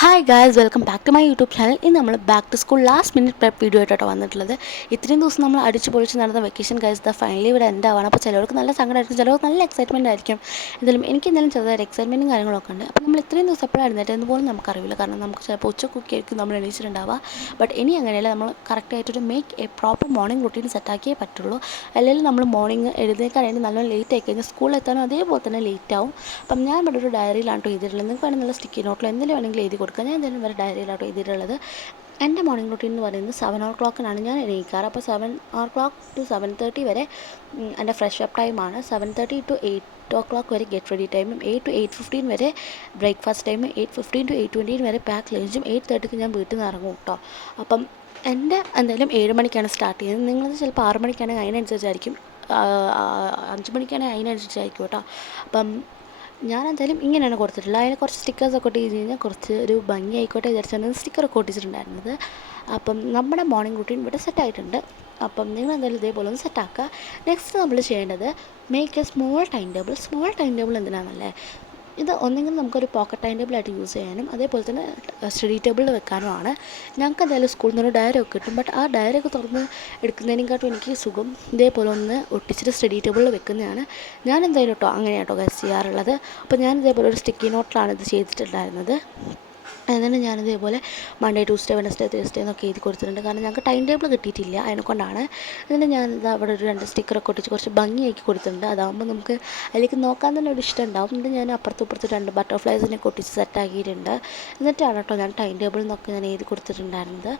Hi guys, welcome back to my YouTube channel. ഇന്ന് നമ്മൾ back to school last minute prep video ആയിട്ടോ വന്നിട്ടുള്ളത്. ഇത്രയും ദിവസം നമ്മൾ അടിച്ച് പൊളിച്ച് നടന്ന വെക്കേഷൻ ഗൈസ് ഫൈനലി ഇവിടെ എന്താവാണ്. അപ്പോൾ ചിലവർക്ക് നല്ല സങ്കടമായിരിക്കും, ചിലവർക്ക് നല്ല എക്സൈറ്റ്മെൻ്റ് ആയിരിക്കും. എന്തായാലും എനിക്ക് എന്തായാലും ചെറുതായിട്ട് എക്സൈറ്റ്മെൻറ്റും കാര്യങ്ങളൊക്കെ ഉണ്ട്. അപ്പോൾ നമ്മൾ ഇത്രയും ദിവസം എപ്പോഴായിരുന്നിട്ട് എന്ന് പോലും നമുക്കറിയില്ല. കാരണം നമുക്ക് ചിലപ്പോൾ ഉച്ചക്കൊക്കെ ആയിരിക്കും നമ്മൾ എണീച്ചിട്ടുണ്ടാവുക. ബട്ട് ഇനി അങ്ങനെയല്ല, നമ്മൾ കറക്റ്റായിട്ടൊരു make a proper morning routine സെറ്റാക്കിയേ പറ്റുള്ളൂ. അല്ലെങ്കിൽ നമ്മൾ മോർണിംഗ് എഴുന്നേൽക്കാനായിട്ട് നല്ലോണം ലേറ്റ് ആയി കഴിഞ്ഞാൽ സ്കൂളിൽ എത്താനും അതേപോലെ തന്നെ ലേറ്റ് ആവും. അപ്പം ഞാൻ ഇവിടെ ഒരു ഡയറിയിലാണ് എഴുതിയിട്ടുള്ളത്. നിങ്ങൾക്ക് വേണമെങ്കിൽ നല്ല സ്റ്റിക്കി നോട്ടിൽ എന്തെങ്കിലും വേണമെങ്കിൽ എഴുതി കൊടുക്കുക. ഞാൻ എന്തായാലും വേറെ ഡയറിയിലാട്ടോ എഴുതിയിട്ടുള്ളത്. എൻ്റെ മോർണിംഗ് റൂട്ടീൻ എന്ന് പറയുന്നത് 7 o'clock ഞാൻ എണീക്കാറ്. അപ്പോൾ 7 o'clock to 7:30 വരെ എൻ്റെ ഫ്രഷ് അപ്പ് ടൈമാണ്. 7:30 to 8 o'clock വരെ ഗെറ്റ് റെഡി ടൈമും, 8 to 8:15 വരെ ബ്രേക്ക്ഫാസ്റ്റ് ടൈമും, 8:15 to 8:20 വരെ പാക്ക് ലഞ്ചും, 8:30 ഞാൻ വീട്ടിൽ നിന്ന് ഇറങ്ങും കേട്ടോ. അപ്പം എൻ്റെ എന്തായാലും 7 മണിക്കാണ് സ്റ്റാർട്ട് ചെയ്യുന്നത്. നിങ്ങളത് ചിലപ്പോൾ 6 മണിക്കാണെങ്കിൽ അതിനനുസരിച്ചായിരിക്കും, 5 മണിക്കാണെങ്കിൽ അതിനനുസരിച്ചായിരിക്കും കേട്ടോ. അപ്പം ഞാൻ എന്തായാലും ഇങ്ങനെയാണ് കൊടുത്തിട്ടുള്ളത്. അതിന് കുറച്ച് സ്റ്റിക്കേഴ്സൊക്കെ ഒട്ടി കഴിഞ്ഞാൽ കുറച്ച് ഒരു ഭംഗി ആയിക്കോട്ടെ വിചാരിച്ചാണ് സ്റ്റിക്കറൊക്കെ ഒട്ടിച്ചിട്ടുണ്ടായിരുന്നത്. അപ്പം നമ്മുടെ മോർണിംഗ് റൂട്ടീൻ ഇവിടെ സെറ്റായിട്ടുണ്ട്. അപ്പം നിങ്ങൾ എന്തായാലും ഇതേപോലെ ഒന്ന് സെറ്റാക്കുക. നെക്സ്റ്റ് നമ്മൾ ചെയ്യേണ്ടത് make a small time table എന്തിനാണെന്നല്ലേ. ഇത് ഒന്നെങ്കിൽ നമുക്കൊരു പോക്കറ്റ് ടൈം ടേബിളായിട്ട് യൂസ് ചെയ്യാനും അതേപോലെ തന്നെ സ്റ്റഡി ടേബിളിൽ വെക്കാനുമാണ്. ഞങ്ങൾക്ക് എന്തായാലും സ്കൂളിൽ നിന്നൊരു ഡയറി ഒക്കെ കിട്ടും. ബട്ട് ആ ഡയറി ഒക്കെ തുറന്ന് എടുക്കുന്നതിനെക്കാട്ടും എനിക്ക് സുഖം ഇതേപോലെ ഒന്ന് ഒട്ടിച്ചിട്ട് സ്റ്റഡി ടേബിളിൽ വെക്കുന്നതാണ്. ഞാൻ എന്തായാലും അങ്ങനെയാട്ടോ ചെയ്യാറുള്ളത്. അപ്പോൾ ഞാൻ ഇതേപോലെ ഒരു സ്റ്റിക്കി നോട്ടിലാണ് ഇത് ചെയ്തിട്ടുണ്ടായിരുന്നത്. എന്നിട്ട് ഞാനിതേപോലെ മൺഡേ, ട്യൂസ്ഡേ, വെനസ്ഡേ, തേഴ്സ്ഡേ എന്നൊക്കെ എഴുതി കൊടുത്തിട്ടുണ്ട്. കാരണം ഞങ്ങൾക്ക് ടൈം ടേബിൾ കിട്ടിയിട്ടില്ല, അതിനെക്കൊണ്ടാണ്. എന്നിട്ട് ഞാനിത് അവിടെ ഒരു 2 സ്റ്റിക്കറൊക്കെ ഒട്ടിച്ച് കുറച്ച് ഭംഗിയാക്കി കൊടുത്തിട്ടുണ്ട്. അതാകുമ്പോൾ നമുക്ക് അതിലേക്ക് നോക്കാൻ തന്നെ ഒരു ഇഷ്ടം ഉണ്ടാവും. എന്നിട്ട് ഞാൻ അപ്പുറത്തും ഇപ്പുറത്തും 2 ബട്ടർഫ്ലൈസിനെ ഒട്ടിച്ച് സെറ്റാക്കിയിട്ടുണ്ട്. എന്നിട്ടാണ് കേട്ടോ ഞാൻ ടൈം ടേബിൾ എന്നൊക്കെ ഞാൻ എഴുതി കൊടുത്തിട്ടുണ്ടായിരുന്നത്.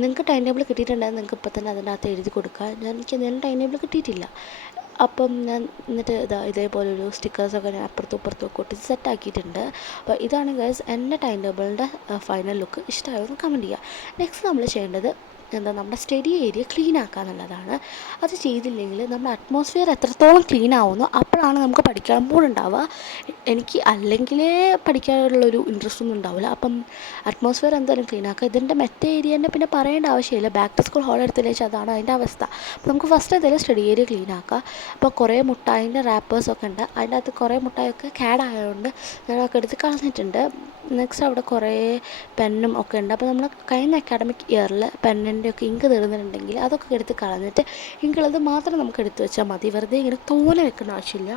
നിങ്ങൾക്ക് ടൈം ടേബിൾ കിട്ടിയിട്ടുണ്ടായിരുന്നു, നിങ്ങൾക്ക് ഇപ്പം തന്നെ അതിൻ്റെ അകത്ത് എഴുതി കൊടുക്കുക. എനിക്ക് എന്തായാലും ടൈം ടേബിൾ കിട്ടിയിട്ടില്ല. അപ്പം ഞാൻ എന്നിട്ട് ഇതേപോലൊരു സ്റ്റിക്കേഴ്സൊക്കെ ഞാൻ അപ്പുറത്തും ഇപ്പുറത്തും ഒക്കെ ഒട്ടിച്ച് സെറ്റാക്കിയിട്ടുണ്ട്. അപ്പോൾ ഇതാണ് ഗൈസ് എൻ്റെ ടൈം ടേബിളിൻ്റെ ഫൈനൽ ലുക്ക്. ഇഷ്ടമായിരുന്നു കമൻറ്റ് ചെയ്യുക. നെക്സ്റ്റ് നമ്മൾ ചെയ്യേണ്ടത് നമ്മുടെ സ്റ്റഡി ഏരിയ ക്ലീൻ ആക്കുക എന്നുള്ളതാണ്. അത് ചെയ്തില്ലെങ്കിൽ നമ്മുടെ അറ്റ്മോസ്ഫിയർ എത്രത്തോളം ക്ലീൻ ആവുന്നു അപ്പോഴാണ് നമുക്ക് പഠിക്കാൻ മൂടുണ്ടാവുക. എനിക്ക് അല്ലെങ്കിലേ പഠിക്കാനുള്ളൊരു ഇൻട്രസ്റ്റ് ഒന്നും ഉണ്ടാവില്ല. അപ്പം അറ്റ്മോസ്ഫിയർ എന്തായാലും ക്ലീൻ ആക്കുക. ഇതിൻ്റെ മറ്റേ ഏരിയൻ്റെ പിന്നെ പറയേണ്ട ആവശ്യമില്ല. ബാക്ക് ടു സ്കൂൾ ഹോൾ എടുത്തതിലേക്ക് അതാണ് അതിൻ്റെ അവസ്ഥ. അപ്പോൾ നമുക്ക് ഫസ്റ്റ് എന്തായാലും സ്റ്റഡി ഏരിയ ക്ലീൻ ആക്കുക. അപ്പോൾ കുറേ മുട്ടായിൻ്റെ റാപ്പേഴ്സൊക്കെ ഉണ്ട്. അതിൻ്റെ അകത്ത് കുറേ മുട്ടായൊക്കെ കേടായതുകൊണ്ട് ഞാനതൊക്കെ എടുത്ത് കളഞ്ഞിട്ടുണ്ട്. നെക്സ്റ്റ് അവിടെ കുറേ പെന്നും ഒക്കെ ഉണ്ട്. അപ്പോൾ നമ്മൾ കഴിഞ്ഞ അക്കാഡമിക് ഇയറിൽ പെന്നിൻ്റെ ഒക്കെ ഇങ്ക് തീർന്നിട്ടുണ്ടെങ്കിൽ അതൊക്കെ എടുത്ത് കളഞ്ഞിട്ട് ഇങ്കുള്ളത് മാത്രം നമുക്ക് എടുത്ത് വെച്ചാൽ മതി. വെറുതെ ഇങ്ങനെ തോനെ വെക്കേണ്ട ആവശ്യമില്ല.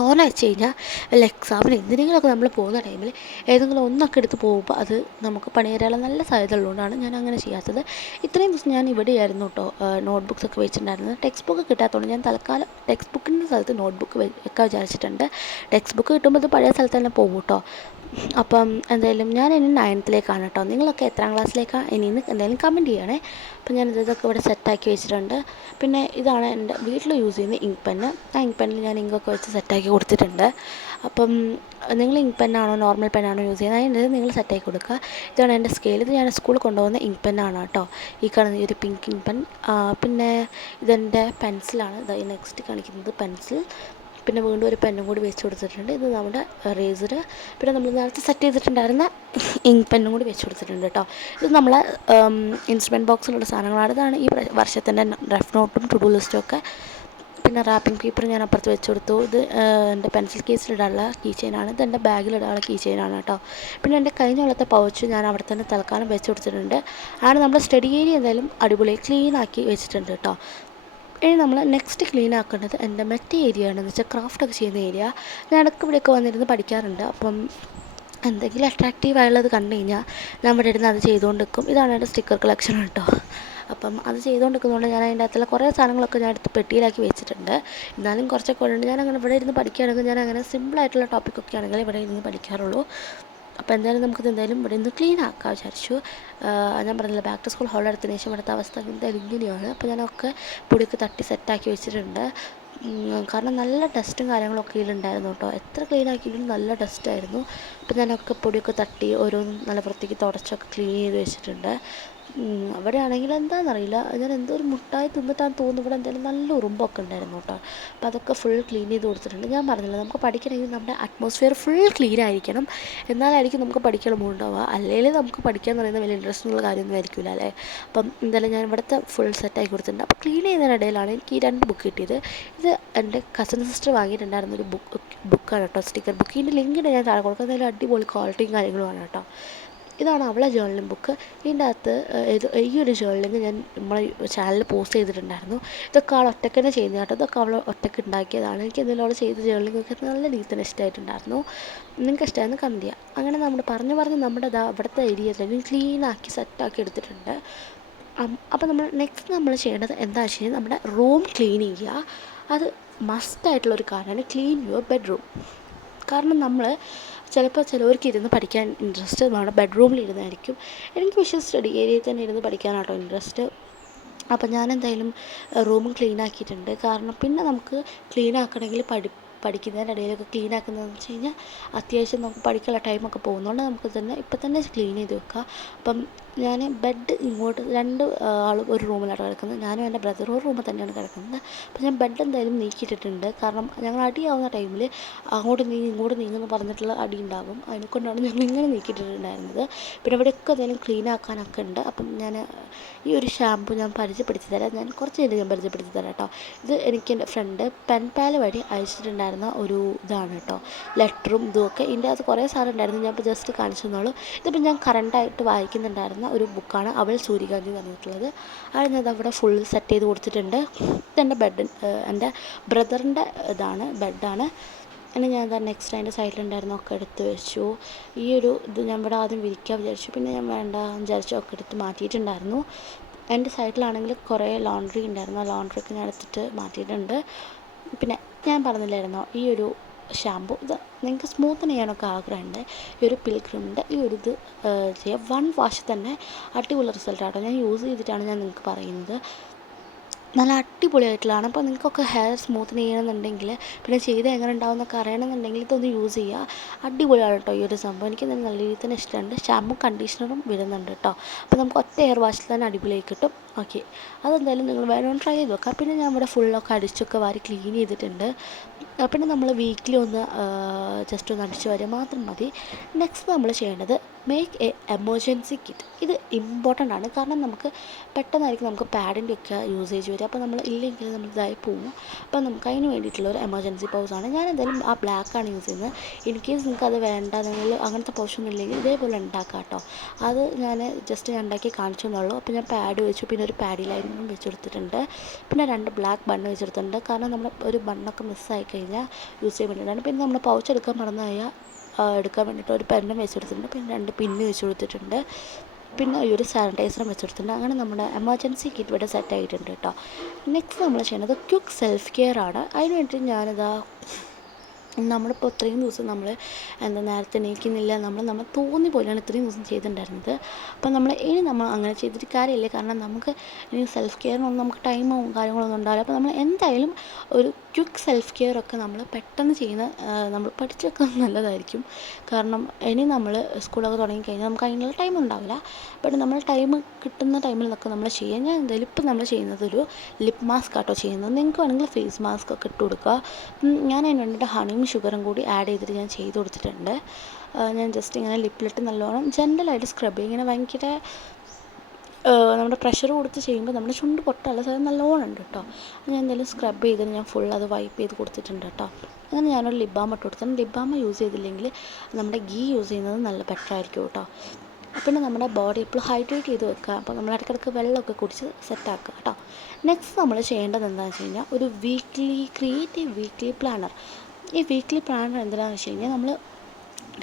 തോനെ വെച്ച് കഴിഞ്ഞാൽ വല്ല എക്സാമിന് എന്തിനെങ്കിലുമൊക്കെ നമ്മൾ പോകുന്ന ടൈമിൽ ഏതെങ്കിലും ഒന്നൊക്കെ എടുത്ത് പോകുമ്പോൾ അത് നമുക്ക് പണി തരാനുള്ള നല്ല സാധ്യത ഉള്ളതുകൊണ്ടാണ് ഞാൻ അങ്ങനെ ചെയ്യാത്തത്. ഇത്രയും ദിവസം ഞാൻ ഇവിടെയായിരുന്നു കേട്ടോ നോട്ട്ബുക്സൊക്കെ വെച്ചിട്ടുണ്ടായിരുന്നത്. ടെക്സ്റ്റ് ബുക്ക് കിട്ടാത്തതുകൊണ്ട് ഞാൻ തൽക്കാലം ടെക്സ്റ്റ് ബുക്കിൻ്റെ സ്ഥലത്ത് നോട്ട്ബുക്ക് വെക്കാൻ വിചാരിച്ചിട്ടുണ്ട്. ടെക്സ്റ്റ് ബുക്ക് കിട്ടുമ്പോൾ അത് പഴയ സ്ഥലത്ത് തന്നെ പോകും കേട്ടോ. അപ്പം എന്തായാലും ഞാൻ ഇനി 9th കേട്ടോ. നിങ്ങളൊക്കെ എത്രാം ക്ലാസ്സിലേക്കാണ് ഇനിന്ന് എന്തായാലും കമൻറ്റ് ചെയ്യണേ. അപ്പം ഞാൻ ഇതൊക്കെ ഇവിടെ സെറ്റാക്കി വെച്ചിട്ടുണ്ട്. പിന്നെ ഇതാണ് എൻ്റെ വീട്ടിൽ യൂസ് ചെയ്യുന്ന ഇങ്ക് പെന്ന്. ആ ഇങ്ക് പെന്നിൽ ഞാൻ ഇങ്കൊക്കെ വെച്ച് സെറ്റാക്കി കൊടുത്തിട്ടുണ്ട്. അപ്പം നിങ്ങൾ ഇങ്ക് പെന്നാണോ നോർമൽ പെന്നാണോ യൂസ് ചെയ്യുന്നത് അതിൻ്റെ നിങ്ങൾ സെറ്റാക്കി കൊടുക്കുക. ഇതാണ് എൻ്റെ സ്കെയിൽ. ഇത് ഞാൻ സ്കൂളിൽ കൊണ്ടുപോകുന്ന ഇങ്ക് പെന്നാണ് കേട്ടോ. ഈ കാണുന്ന ഈ ഒരു പിങ്ക് ഇങ്ക് പെൻ. പിന്നെ ഇതെൻ്റെ പെൻസിലാണ്. ഇതായി നെക്സ്റ്റ് കാണിക്കുന്നത് പെൻസിൽ. പിന്നെ വീണ്ടും ഒരു പെന്നും കൂടി വെച്ച് കൊടുത്തിട്ടുണ്ട്. ഇത് നമ്മുടെ റേസർ. പിന്നെ നമ്മൾ നേരത്തെ സെറ്റ് ചെയ്തിട്ടുണ്ടായിരുന്ന ഇങ്ക് പെന്നും കൂടി വെച്ച് കൊടുത്തിട്ടുണ്ട് കേട്ടോ. ഇത് നമ്മളെ ഇൻസ്ട്രുമെൻറ്റ് ബോക്സിലുള്ള സാധനങ്ങളാണ്. ഇതാണ് ഈ വർഷത്തിൻ്റെ റഫ് നോട്ടും ടു ഡു ലിസ്റ്റും ഒക്കെ. പിന്നെ റാപ്പിംഗ് പേപ്പർ ഞാൻ അപ്പുറത്ത് വെച്ച് കൊടുത്തു. ഇത് എൻ്റെ പെൻസിൽ കേസിലിടാനുള്ള കീ ചെയിനാണ്. ഇത് എൻ്റെ ബാഗിലിടാനുള്ള കീ ചെയിനാണ് കേട്ടോ. പിന്നെ എൻ്റെ കഴിഞ്ഞ കൊല്ലത്തെ പൗച്ച് ഞാൻ അവിടെ തന്നെ തൽക്കാലം വെച്ച് കൊടുത്തിട്ടുണ്ട്. ആണ് നമ്മുടെ സ്റ്റഡി ഏരിയ എന്തായാലും അടിപൊളി ക്ലീനാക്കി വെച്ചിട്ടുണ്ട് കേട്ടോ. ഇനി നമ്മൾ നെക്സ്റ്റ് ക്ലീൻ ആക്കേണ്ടത് എൻ്റെ മറ്റേ ഏരിയ ആണെന്ന് വെച്ചാൽ ക്രാഫ്റ്റൊക്കെ ചെയ്യുന്ന ഏരിയ. ഞാൻ ഇടയ്ക്ക് ഇവിടെയൊക്കെ വന്നിരുന്ന് പഠിക്കാറുണ്ട്. അപ്പം എന്തെങ്കിലും അട്രാക്റ്റീവായുള്ളത് കണ്ടു കഴിഞ്ഞാൽ ഞാൻ ഇവിടെ ഇരുന്ന് അത് ചെയ്തുകൊണ്ട് നിൽക്കും. ഇതാണ് എൻ്റെ സ്റ്റിക്കർ കളക്ഷൻ കേട്ടോ. അപ്പം അത് ചെയ്തുകൊണ്ട് നിൽക്കുന്നതുകൊണ്ട് ഞാൻ അതിൻ്റെ അകത്തുള്ള കുറേ സാധനങ്ങളൊക്കെ ഞാൻ എടുത്ത് പെട്ടിയിലാക്കി വെച്ചിട്ടുണ്ട്. എന്നാലും കുറച്ചൊക്കെ ഉണ്ട്. ഞാൻ അങ്ങനെ ഇവിടെ ഇരുന്ന് പഠിക്കുകയാണെങ്കിൽ ഞാൻ അങ്ങനെ സിമ്പിളായിട്ടുള്ള ടോപ്പിക്കൊക്കെ ആണെങ്കിൽ ഇവിടെ ഇരുന്ന് പഠിക്കാറുള്ളൂ. അപ്പോൾ എന്തായാലും നമുക്കിത് എന്തായാലും ഇവിടെ നിന്ന് ക്ലീൻ ആക്കാൻ വിചാരിച്ചു. ഞാൻ പറഞ്ഞില്ല ബാക്ക് ടു സ്കൂൾ ഹോൾ എടുത്തതിന് ശേഷം ഇവിടുത്തെ അവസ്ഥ എന്തായാലും ഇങ്ങനെയാണ്. അപ്പോൾ ഞാനൊക്കെ പൊടിയൊക്കെ തട്ടി സെറ്റാക്കി വെച്ചിട്ടുണ്ട്. കാരണം നല്ല ഡസ്റ്റും കാര്യങ്ങളൊക്കെ ഇതിലുണ്ടായിരുന്നു കേട്ടോ. എത്ര ക്ലീൻ ആക്കിയിട്ടും നല്ല ഡസ്റ്റായിരുന്നു. അപ്പോൾ ഞാനൊക്കെ പൊടിയൊക്കെ തട്ടി ഓരോന്നും നല്ല വൃത്തിക്ക് തുടച്ചൊക്കെ ക്ലീൻ ചെയ്ത് വെച്ചിട്ടുണ്ട്. അവിടെ ആണെങ്കിൽ എന്താണെന്നറിയില്ല, ഞാൻ എന്തോ ഒരു മുട്ടായി തിന്നിട്ടാന്ന് തോന്നുന്നു ഇവിടെ എന്തായാലും നല്ല ഉറുമ്പൊക്കെ ഉണ്ടായിരുന്നു കേട്ടോ. അപ്പോൾ അതൊക്കെ ഫുൾ ക്ലീൻ ചെയ്ത് കൊടുത്തിട്ടുണ്ട്. ഞാൻ പറഞ്ഞില്ല, നമുക്ക് പഠിക്കണമെങ്കിൽ നമ്മുടെ അറ്റ്മോസ്ഫിയർ ഫുൾ ക്ലീൻ ആയിരിക്കണം, എന്നാലായിരിക്കും നമുക്ക് പഠിക്കാൻ മൂടുണ്ടാവുക. അല്ലെങ്കിൽ നമുക്ക് പഠിക്കാൻ പറയുന്നത് വലിയ ഇൻട്രസ്റ്റിംഗ് ഉള്ള കാര്യമൊന്നും ആയിരിക്കില്ല അല്ലേ. അപ്പം എന്തായാലും ഞാൻ ഇവിടുത്തെ ഫുൾ സെറ്റാക്കി കൊടുത്തിട്ടുണ്ട്. അപ്പോൾ ക്ലീൻ ചെയ്യുന്നതിനിടയിലാണ് എനിക്ക് ഈ 2 ബുക്ക് കിട്ടിയത്. ഇത് എൻ്റെ കസിൻ സിസ്റ്റർ വാങ്ങിയിട്ടുണ്ടായിരുന്ന ഒരു ബുക്കാണ് കേട്ടോ, സ്റ്റിക്കർ ബുക്ക്. ഇതിൻ്റെ ലിങ്കിൻ്റെ ഞാൻ താഴെ കൊടുക്കുക. എന്തായാലും അടിപൊളി ക്വാളിറ്റിയും കാര്യങ്ങളുമാണ് കേട്ടോ. ഇതാണ് അവളെ ജേർണലിംഗ് ബുക്ക്. ഇതിൻ്റെ അകത്ത് ഈ ഒരു ജേർണലിങ് ഞാൻ നമ്മളെ ചാനലിൽ പോസ്റ്റ് ചെയ്തിട്ടുണ്ടായിരുന്നു. ഇതൊക്കെ അവൾ ഒറ്റയ്ക്ക് തന്നെ ചെയ്യുന്നത് കേട്ടോ. ഇതൊക്കെ അവൾ ഒറ്റയ്ക്ക് ഉണ്ടാക്കിയതാണ്. എനിക്ക് എന്തെങ്കിലും അവൾ ചെയ്ത ജേർണലിംഗ് ഒക്കെ നല്ല രീതിയിൽ തന്നെ ഇഷ്ടമായിട്ടുണ്ടായിരുന്നു. നിങ്ങൾക്ക് ഇഷ്ടമായിരുന്നു കമന്റ് ചെയ്യുക. അങ്ങനെ നമ്മൾ പറഞ്ഞ് നമ്മുടെ അവിടുത്തെ ഏരിയയിൽ ക്ലീനാക്കി സെറ്റാക്കി എടുത്തിട്ടുണ്ട്. അപ്പോൾ നമ്മൾ നെക്സ്റ്റ് നമ്മൾ ചെയ്യേണ്ടത് എന്താ വെച്ച് കഴിഞ്ഞാൽ നമ്മുടെ റൂം ക്ലീൻ ചെയ്യുക. അത് മസ്റ്റായിട്ടുള്ളൊരു കാര്യമാണ്, ക്ലീൻ യുവർ ബെഡ്റൂം. കാരണം നമ്മൾ ചിലപ്പോൾ ചിലവർക്ക് ഇരുന്ന് പഠിക്കാൻ ഇൻട്രസ്റ്റ് നമ്മുടെ ബെഡ്റൂമിൽ ഇരുന്നായിരിക്കും. എനിക്ക് പക്ഷേ സ്റ്റഡി ഏരിയയിൽ തന്നെ ഇരുന്ന് പഠിക്കാനാട്ടോ ഇൻട്രസ്റ്റ്. അപ്പം ഞാനെന്തായാലും റൂം ക്ലീൻ ആക്കിയിട്ടുണ്ട്. കാരണം പിന്നെ നമുക്ക് ക്ലീൻ ആക്കണമെങ്കിൽ പഠിക്കുന്നതിൻ്റെ ഇടയിലൊക്കെ ക്ലീൻ ആക്കുന്നതെന്ന് വെച്ച് കഴിഞ്ഞാൽ അത്യാവശ്യം നമുക്ക് പഠിക്കാനുള്ള ടൈമൊക്കെ പോകുന്നതുകൊണ്ട് നമുക്ക് തന്നെ ഇപ്പം തന്നെ ക്ലീൻ ചെയ്ത് വെക്കാം. അപ്പം ഞാൻ ബെഡ് ഇങ്ങോട്ട് 2 ആളും ഒരു റൂമിലാണ് കിടക്കുന്നത്. ഞാനും എൻ്റെ ബ്രദറും ഒരു റൂമിൽ തന്നെയാണ് കിടക്കുന്നത്. അപ്പോൾ ഞാൻ ബെഡ് എന്തായാലും നീക്കിയിട്ടിട്ടുണ്ട്. കാരണം ഞങ്ങൾ അടിയാവുന്ന ടൈമിൽ അങ്ങോട്ട് നീങ്ങി ഇങ്ങോട്ട് നീങ്ങുമെന്ന് പറഞ്ഞിട്ടുള്ള അടി ഉണ്ടാകും. അതിനെക്കൊണ്ടാണ് ഞങ്ങൾ ഇങ്ങനെ നീക്കിയിട്ടിട്ടുണ്ടായിരുന്നത്. പിന്നെ ഇവിടെയൊക്കെ എന്തായാലും ക്ലീൻ ആക്കാനൊക്കെ ഉണ്ട്. അപ്പം ഞാൻ ഈ ഒരു ഷാമ്പു ഞാൻ പരിചയപ്പെടുത്തി തരാം. ഞാൻ കുറച്ച് കഴിഞ്ഞ് ഞാൻ പരിചയപ്പെടുത്തി തരാം കേട്ടോ. ഇത് എനിക്ക് എൻ്റെ ഫ്രണ്ട് പെൻപാൽ വഴി അയച്ചിട്ടുണ്ടായിരുന്ന ഒരു ഇതാണ് കേട്ടോ, ലെറ്ററും ഇതുമൊക്കെ. ഇതിൻ്റെ അകത്ത് കുറേ സാധനം ഉണ്ടായിരുന്നു, ഞാൻ ഇപ്പോൾ ജസ്റ്റ് കാണിച്ചു തന്നോളൂ. ഇതിപ്പോൾ ഞാൻ കറണ്ടായിട്ട് വായിക്കുന്നുണ്ടായിരുന്ന ഒരു ബുക്കാണ് അവൾ സൂര്യകാന്തി എന്ന് പറഞ്ഞിട്ടുള്ളത്. അത് ഞാൻ അവിടെ ഫുൾ സെറ്റ് ചെയ്ത് കൊടുത്തിട്ടുണ്ട്. ഇതെൻ്റെ എൻ്റെ ബ്രദറിൻ്റെ ബെഡാണ്. പിന്നെ ഞാൻ നെക്സ്റ്റ് അതിൻ്റെ സൈഡിലുണ്ടായിരുന്നൊക്കെ എടുത്ത് വെച്ചു. ഈ ഒരു ഇത് ഞാൻ ഇവിടെ ആദ്യം വിരിക്കാൻ വിചാരിച്ചു, പിന്നെ ഞാൻ വേണ്ട വിചാരിച്ചു ഒക്കെ എടുത്ത് മാറ്റിയിട്ടുണ്ടായിരുന്നു. എൻ്റെ സൈഡിലാണെങ്കിൽ കുറേ ലോണ്ട്രി ഉണ്ടായിരുന്നു, ആ ലോണ്ട്രിയൊക്കെ ഞാൻ എടുത്തിട്ട് മാറ്റിയിട്ടുണ്ട്. പിന്നെ ഞാൻ പറഞ്ഞില്ലായിരുന്നോ ഈ ഒരു ഷാമ്പു, ഇത് നിങ്ങൾക്ക് സ്മൂത്തൻ ചെയ്യാനൊക്കെ ആഗ്രഹമുണ്ട്, ഈ ഒരു പിൽഗ്രിമിൻ്റെ ഈ ഒരു ഇത് ചെയ്യുക. 1 വാഷ് തന്നെ അടിപൊളി റിസൾട്ടാട്ടോ. ഞാൻ യൂസ് ചെയ്തിട്ടാണ് ഞാൻ നിങ്ങൾക്ക് പറയുന്നത്. നല്ല അടിപൊളിയായിട്ടുള്ളതാണ്. അപ്പോൾ നിങ്ങൾക്കൊക്കെ ഹെയർ സ്മൂത്തൻ ചെയ്യണമെന്നുണ്ടെങ്കിൽ, പിന്നെ ചെയ്ത് എങ്ങനെ ഉണ്ടാവുമെന്നൊക്കെ അറിയണമെന്നുണ്ടെങ്കിൽ ഇതൊന്ന് യൂസ് ചെയ്യുക. അടിപൊളിയാണ് കേട്ടോ ഈ ഒരു സംഭവം. എനിക്ക് നല്ല രീതിയിൽ തന്നെ ഇഷ്ടമുണ്ട്. ഷാമ്പും കണ്ടീഷണറും വരുന്നുണ്ട് കേട്ടോ. അപ്പോൾ നമുക്ക് ഒറ്റ ഹെയർ വാഷിൽ തന്നെ അടിപൊളിയായി കിട്ടും. ഓക്കെ, അതെന്തായാലും നിങ്ങൾ വേണമെന്ന് ട്രൈ ചെയ്ത് നോക്കാം. പിന്നെ ഞാൻ ഇവിടെ ഫുള്ളൊക്കെ അടിച്ചൊക്കെ വാരി ക്ലീൻ ചെയ്തിട്ടുണ്ട്. പിന്നെ നമ്മൾ വീക്കിലി ഒന്ന് ജസ്റ്റ് ഒന്ന് അടിച്ച് വരിക മാത്രം മതി. നെക്സ്റ്റ് നമ്മൾ ചെയ്യേണ്ടത് മേക്ക് എ എമർജൻസി കിറ്റ്. ഇത് ഇമ്പോർട്ടൻ്റ് ആണ്. കാരണം നമുക്ക് പെട്ടെന്നായിരിക്കും നമുക്ക് പാഡിൻ്റെ ഒക്കെ യൂസേജ് വരിക. അപ്പോൾ നമ്മൾ ഇല്ലെങ്കിൽ നമ്മൾ ഇതായി പോകും. അപ്പോൾ നമുക്ക് അതിന് വേണ്ടിയിട്ടുള്ള ഒരു എമർജൻസി പൗച്ചാണ്. ഞാൻ എന്തായാലും ആ ബ്ലാക്കാണ് യൂസ് ചെയ്യുന്നത്. ഇൻ കേസ് നിങ്ങൾക്ക് അത് വേണ്ട, നിങ്ങൾ അങ്ങനത്തെ പൗച്ചൊന്നും ഇല്ലെങ്കിൽ ഇതേപോലെ ഉണ്ടാക്കാം കേട്ടോ. അത് ഞാൻ ജസ്റ്റ് ഞാൻ ഉണ്ടാക്കി കാണിച്ചു എന്നുള്ളൂ. അപ്പോൾ ഞാൻ പാഡ് വെച്ചു, പിന്നെ ഒരു പാഡി ലൈനും വെച്ചെടുത്തിട്ടുണ്ട്. പിന്നെ 2 ബ്ലാക്ക് ബണ്ണ് വെച്ചെടുത്തിട്ടുണ്ട്. കാരണം നമ്മൾ ഒരു ബണ്ണൊക്കെ മിസ്സായി കഴിഞ്ഞാൽ യൂസ് ചെയ്യാൻ വേണ്ടിയിട്ടാണ്. പിന്നെ നമ്മൾ പൗച്ച് എടുക്കാൻ മറന്നു കഴിഞ്ഞാൽ എടുക്കാൻ വേണ്ടിയിട്ട് ഒരു പെന്നും വെച്ച് കൊടുത്തിട്ടുണ്ട്. പിന്നെ 2 പിന്ന് വെച്ച് കൊടുത്തിട്ടുണ്ട്. പിന്നെ ഈ ഒരു സാനിറ്റൈസറും വെച്ച് കൊടുത്തിട്ടുണ്ട്. അങ്ങനെ നമ്മുടെ എമർജൻസി കിറ്റ് ഇവിടെ സെറ്റ് ആയിട്ടുണ്ട് കേട്ടോ. നെക്സ്റ്റ് നമ്മൾ ചെയ്യുന്നത് ക്വിക്ക് സെൽഫ് കെയർ ആണ്. അതിന് വേണ്ടിയിട്ട് ഞാനിതാ നമ്മളിപ്പോൾ ഇത്രയും ദിവസം നമ്മൾ നേരത്തെ എണീക്കുന്നില്ല, നമ്മൾ തോന്നി പോലെയാണ് ഇത്രയും ദിവസം ചെയ്തിട്ടുണ്ടായിരുന്നത്. അപ്പോൾ നമ്മൾ അങ്ങനെ ചെയ്തിട്ട് കാര്യമില്ല. കാരണം നമുക്ക് ഇനി സെൽഫ് കെയറിനൊന്നും നമുക്ക് ടൈമോ കാര്യങ്ങളൊന്നും ഉണ്ടാവില്ല. അപ്പോൾ നമ്മൾ എന്തായാലും ഒരു ക്വിക്ക് സെൽഫ് കെയർ ഒക്കെ നമ്മൾ പെട്ടെന്ന് ചെയ്യുന്ന നമ്മൾ പഠിച്ചു വെക്കുന്നത് നല്ലതായിരിക്കും. കാരണം ഇനി നമ്മൾ സ്കൂളൊക്കെ തുടങ്ങിക്കഴിഞ്ഞാൽ നമുക്ക് അതിനുള്ള ടൈം ഉണ്ടാവില്ല. ബട്ട് നമ്മൾ ടൈം കിട്ടുന്ന ടൈമിൽ നിന്നൊക്കെ നമ്മൾ ചെയ്യുക. ഞാൻ എന്തായാലും ഇപ്പം നമ്മൾ ചെയ്യുന്നത് ഒരു ലിപ്പ് മാസ്ക് ആട്ടോ ചെയ്യുന്നത്. നിങ്ങൾക്ക് വേണമെങ്കിൽ ഫേസ് മാസ്ക് ഒക്കെ ഇട്ട് കൊടുക്കുക. ഞാൻ അതിന് വേണ്ടിയിട്ട് ഹണിയും ഷുഗറും കൂടി ആഡ് ചെയ്തിട്ട് ഞാൻ ചെയ്ത് കൊടുത്തിട്ടുണ്ട്. ഞാൻ ജസ്റ്റ് ഇങ്ങനെ ലിപ്പിലിട്ട് നല്ലോണം ജെൻ്റലായിട്ട് സ്ക്രബ് ചെയ്യും. ഇങ്ങനെ ഭയങ്കര നമ്മുടെ പ്രഷർ കൊടുത്ത് ചെയ്യുമ്പോൾ നമ്മുടെ ചുണ്ട് പൊട്ടാനുള്ള സാധനം നല്ലോണം ഉണ്ട് കേട്ടോ. ഞാൻ എന്തായാലും സ്ക്രബ് ചെയ്തിട്ട് ഞാൻ ഫുൾ അത് വൈപ്പ് ചെയ്ത് കൊടുത്തിട്ടുണ്ട് കേട്ടോ. അങ്ങനെ ഞാനൊരു ലിപ് ബാം ഇട്ട് കൊടുത്തിട്ടുണ്ട്. ലിപ് ബാം യൂസ് ചെയ്തില്ലെങ്കിൽ നമ്മുടെ ഗീ യൂസ് ചെയ്യുന്നത് നല്ല ബെറ്റർ ആയിരിക്കും കേട്ടോ. പിന്നെ നമ്മുടെ ബോഡി എപ്പോഴും ഹൈഡ്രേറ്റ് ചെയ്ത് വെക്കുക. അപ്പോൾ നമ്മൾ ഇടയ്ക്കിടയ്ക്ക് വെള്ളമൊക്കെ കുടിച്ച് സെറ്റാക്കുക കേട്ടോ. നെക്സ്റ്റ് നമ്മൾ ചെയ്യേണ്ടത് എന്താണെന്ന് വെച്ച് കഴിഞ്ഞാൽ ഒരു ക്രിയേറ്റീവ് വീക്ക്ലി പ്ലാനർ. ഈ വീക്ക്ലി പ്ലാനർ എന്തിനാണെന്ന് വെച്ച് കഴിഞ്ഞാൽ നമ്മൾ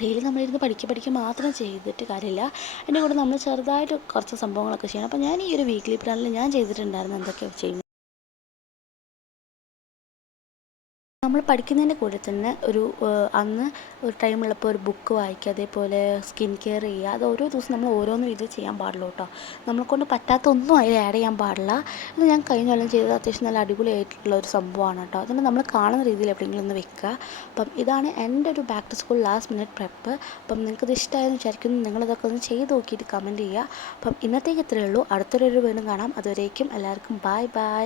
ഡെയിലി നമ്മളിരുന്ന് പഠിക്കുക മാത്രം ചെയ്തിട്ട് കാര്യമില്ല. അതിൻ്റെ കൂടെ നമ്മൾ ചെറുതായിട്ട് കുറച്ച് സംഭവങ്ങളൊക്കെ ചെയ്യണം. അപ്പോൾ ഞാൻ ഈ ഒരു വീക്ക്ലി പ്ലാനിൽ ഞാൻ ചെയ്തിട്ടുണ്ടായിരുന്നു എന്തൊക്കെയാണ് ചെയ്യുന്നത്. നമ്മൾ പഠിക്കുന്നതിൻ്റെ കൂടെ തന്നെ അന്ന് ഒരു ടൈമുള്ളപ്പോൾ ഒരു ബുക്ക് വായിക്കുക, അതേപോലെ സ്കിൻ കെയർ ചെയ്യുക. അത് ഓരോ ദിവസം നമ്മൾ ഓരോന്നും ഇത് ചെയ്യാൻ പാടുള്ളൂ കേട്ടോ. നമ്മളെക്കൊണ്ട് പറ്റാത്ത ഒന്നും അതിൽ ആഡ് ചെയ്യാൻ പാടില്ല. ഇത് ഞാൻ കഴിഞ്ഞ കൊല്ലം ചെയ്തത് അത്യാവശ്യം നല്ല അടിപൊളിയായിട്ടുള്ള ഒരു സംഭവമാണ് കേട്ടോ. അതുകൊണ്ട് നമ്മൾ കാണുന്ന രീതിയിൽ എവിടെയെങ്കിലും ഒന്ന് വെക്കുക. അപ്പം ഇതാണ് എൻ്റെ ഒരു back to school last minute prep. അപ്പം നിങ്ങൾക്കിത് ഇഷ്ടമായെന്ന് വിചാരിക്കുന്നു. നിങ്ങളിതൊക്കെ ഒന്ന് ചെയ്ത് നോക്കിയിട്ട് കമൻറ്റ് ചെയ്യുക. അപ്പം ഇന്നത്തേക്ക് ഇത്രയേ ഉള്ളൂ. അടുത്തൊരു വീണ്ടും കാണാം. അതുവരേക്കും എല്ലാവർക്കും ബൈ ബൈ.